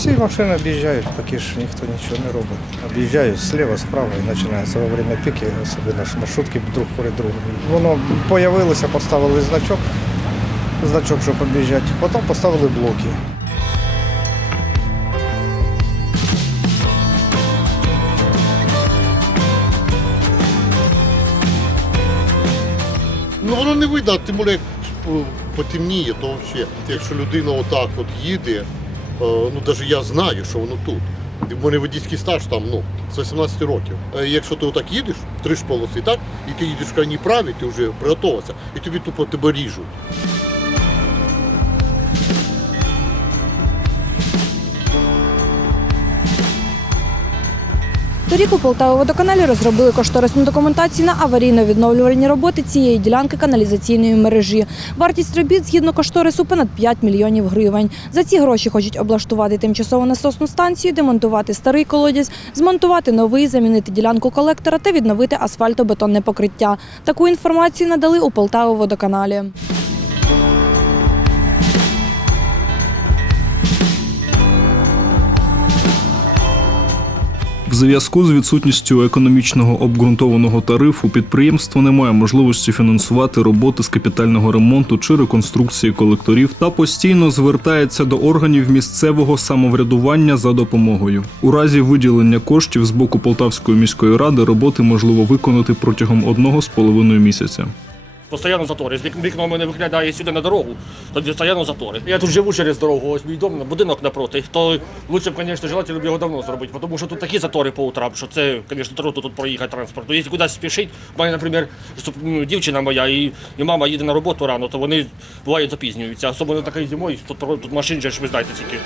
всі машини об'їжджають, поки ж ніхто нічого не робить. Об'їжджають зліва, справа і починається во время піки, особливо ж маршрутки друг перед другом. Воно появилося, поставили значок, значок, щоб об'їжджати, потім поставили блоки. Ну воно не видно, тим більше потемніє, то взагалі. Якщо людина отак от їде, ну навіть я знаю, що воно тут. У мене водійський стаж там ну, з 18 років. Е, Якщо ти отак їдеш, три ж полоси, так, і ти їдеш в крайній праві, ти вже приготувався, і тобі тупо тебе ріжуть. Торік у Полтаві-водоканалі розробили кошторисну документацію на аварійно-відновлювальні роботи цієї ділянки каналізаційної мережі. Вартість робіт згідно кошторису понад 5 мільйонів гривень. За ці гроші хочуть облаштувати тимчасову насосну станцію, демонтувати старий колодязь, змонтувати новий, замінити ділянку колектора та відновити асфальтобетонне покриття. Таку інформацію надали у Полтаві-водоканалі. В зв'язку з відсутністю економічного обґрунтованого тарифу підприємство не має можливості фінансувати роботи з капітального ремонту чи реконструкції колекторів та постійно звертається до органів місцевого самоврядування за допомогою. У разі виділення коштів з боку Полтавської міської ради роботи можливо виконати протягом одного з половиною місяця. Постоянно затори. Вікно мене виглядає сюди на дорогу, тоді постійно затори. Я тут живу через дорогу, ось мій дом, будинок напроти. То лучше б, звісно, желательно б його давно зробити, тому що тут такі затори по утрам, що це, звісно, трудно тут проїхати транспорту. Якщо кудись спішить, в мене, наприклад, м, дівчина моя і, і мама їде на роботу рано, то вони буває запізнюються. Особливо такою зимою, тут, тут машин же ж ви знаєте, скільки.